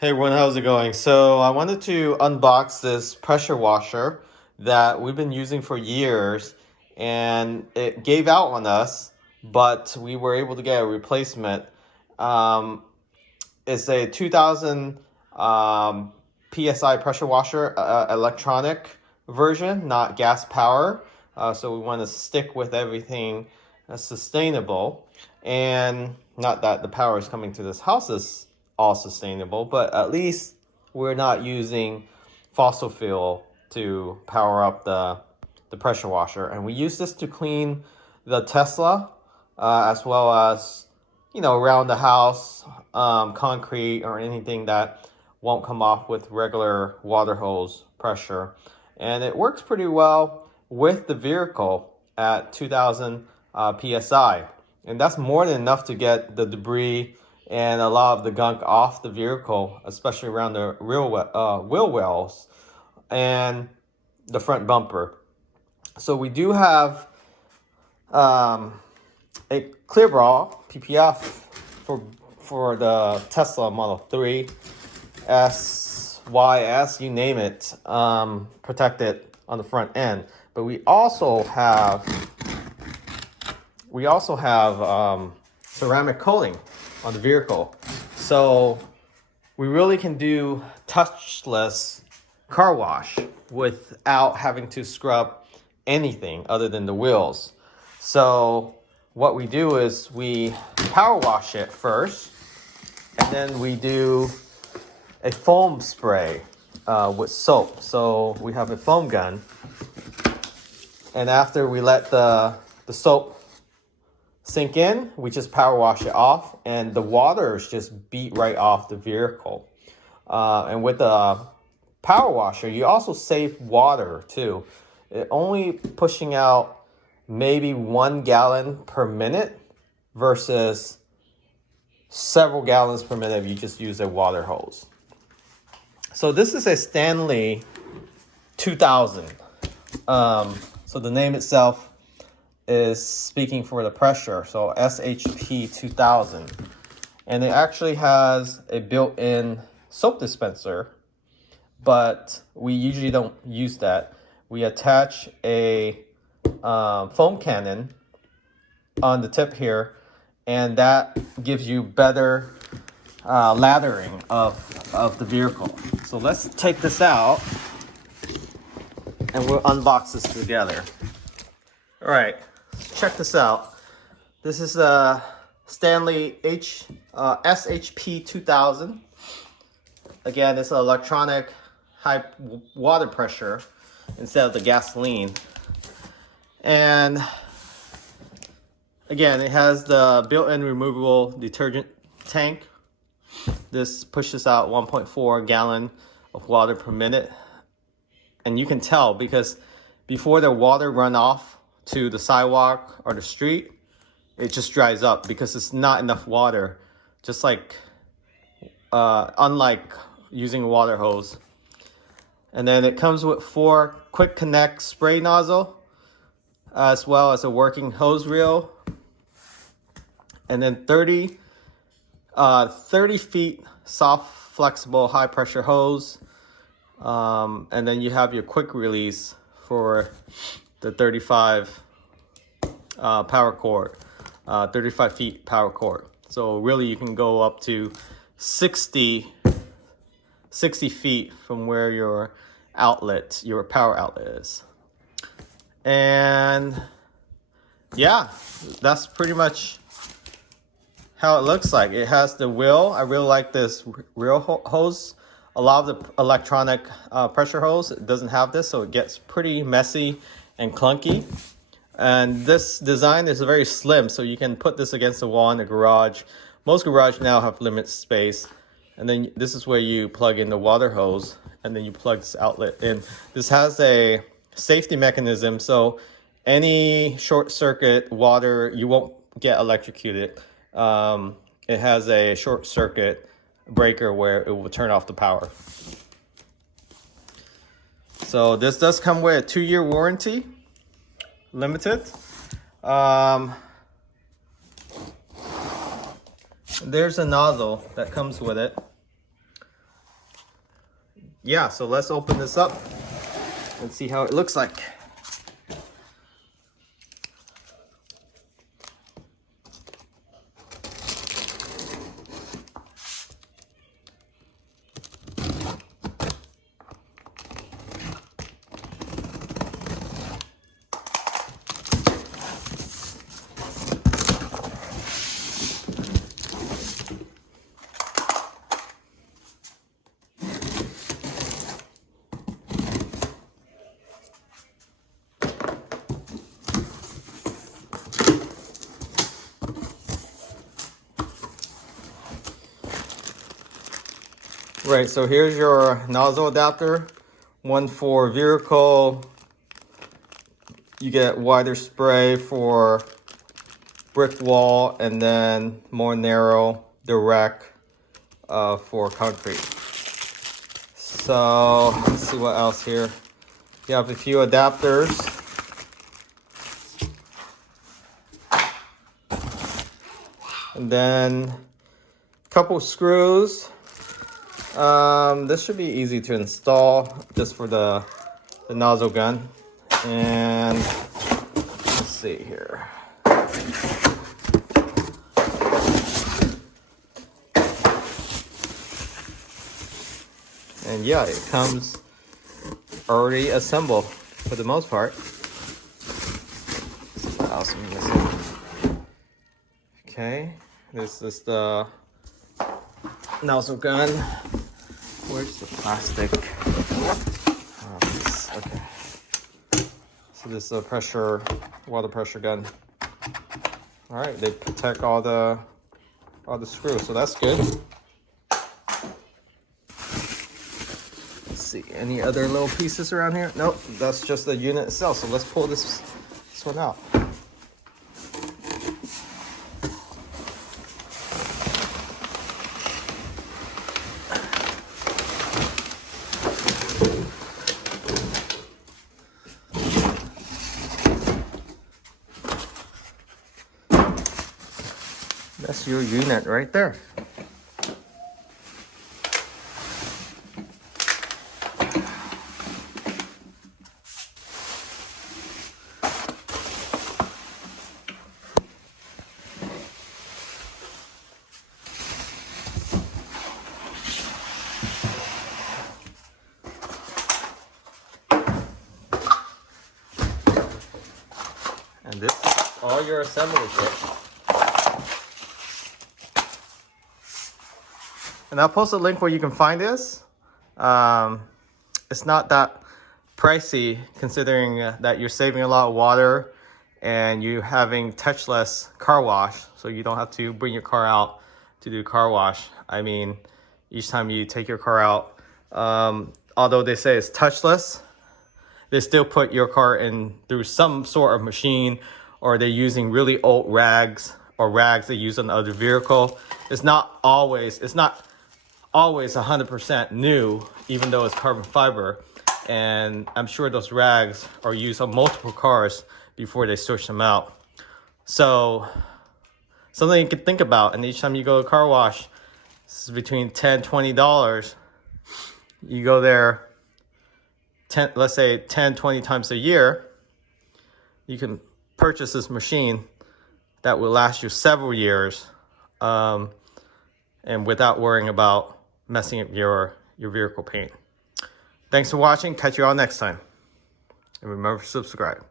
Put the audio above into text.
Hey everyone, how's it going? So I wanted to unbox this pressure washer that we've been using for years, and it gave out on us, but we were able to get a replacement. Um, it's a 2000 PSI pressure washer, electronic version, not gas power. So we want to stick with everything sustainable, and not that the power is coming to this house is all sustainable, but at least we're not using fossil fuel to power up the pressure washer. And we use this to clean the Tesla, as well as, around the house, concrete or anything that won't come off with regular water hose pressure. And it works pretty well with the vehicle at 2000 psi. And that's more than enough to get the debris and a lot of the gunk off the vehicle, especially around the wheel wells and the front bumper. So we do have a clear bra PPF for the Tesla Model 3, SYS, you name it, protected on the front end. But we also have ceramic coating on the vehicle, so we really can do touchless car wash without having to scrub anything other than the wheels. So what we do is we power wash it first, and then we do a foam spray with soap. So we have a foam gun, and after we let the soap sink in, we just power wash it off, and the waters just beat right off the vehicle. And with the power washer, you also save water too. It only pushing out maybe 1 gallon per minute versus several gallons per minute if you just use a water hose. So this is a Stanley 2000. So the name itself is speaking for the pressure, so SHP 2000. And it actually has a built-in soap dispenser, but we usually don't use that. We attach a foam cannon on the tip here, and that gives you better lathering of the vehicle. So let's take this out and we'll unbox this together. All right, check this out. This is the Stanley SHP 2000. Again, it's an electronic high water pressure instead of the gasoline. And again, it has the built-in removable detergent tank. This pushes out 1.4 gallon of water per minute. And you can tell because before the water run off to the sidewalk or the street, it just dries up because it's not enough water, just like unlike using a water hose. And then it comes with 4 quick connect spray nozzle, as well as a working hose reel, and then 30 feet soft flexible high pressure hose, and then you have your quick release for the 35 power cord, 35 feet power cord. So really you can go up to 60 feet from where your power outlet is. And yeah, that's pretty much how it looks like. It has the wheel. I really like this wheel hose. A lot of the electronic pressure hose, it doesn't have this, so it gets pretty messy and clunky. And this design is very slim, so you can put this against the wall in the garage. Most garages now have limited space. And then this is where you plug in the water hose, and then you plug this outlet in. This has a safety mechanism, so any short circuit water, you won't get electrocuted. It has a short circuit breaker where it will turn off the power. So this does come with a 2-year warranty, limited. There's a nozzle that comes with it. yeah, so let's open this up and see how it looks like. Right, so here's your nozzle adapter. One for vehicle. You get wider spray for brick wall, and then more narrow direct for concrete. So let's see what else here. You have a few adapters. And then a couple screws. This should be easy to install just for the nozzle gun. And let's see here. And yeah, it comes already assembled for the most part. Let's see what else I'm missing. Okay, this is the nozzle gun. Where's the plastic? Okay. So this is a water pressure gun. All right, they protect all the screws, so that's good. Let's see, any other little pieces around here? Nope, that's just the unit itself. So let's pull this one out. That's your unit right there. And this is all your assembly kit. And I'll post a link where you can find this. It's not that pricey considering that you're saving a lot of water and you're having touchless car wash, so you don't have to bring your car out to do car wash. I mean, each time you take your car out, although they say it's touchless, they still put your car in through some sort of machine, or they're using really old rags or rags they use on the other vehicle. It's not always 100% new, even though it's carbon fiber. And I'm sure those rags are used on multiple cars before they switch them out. So something you can think about. And each time you go to a car wash, this is between $10, $20. You go there, let's say 10, 20 times a year, you can purchase this machine that will last you several years, and without worrying about messing up your vehicle paint. Thanks for watching. Catch you all next time. And remember to subscribe.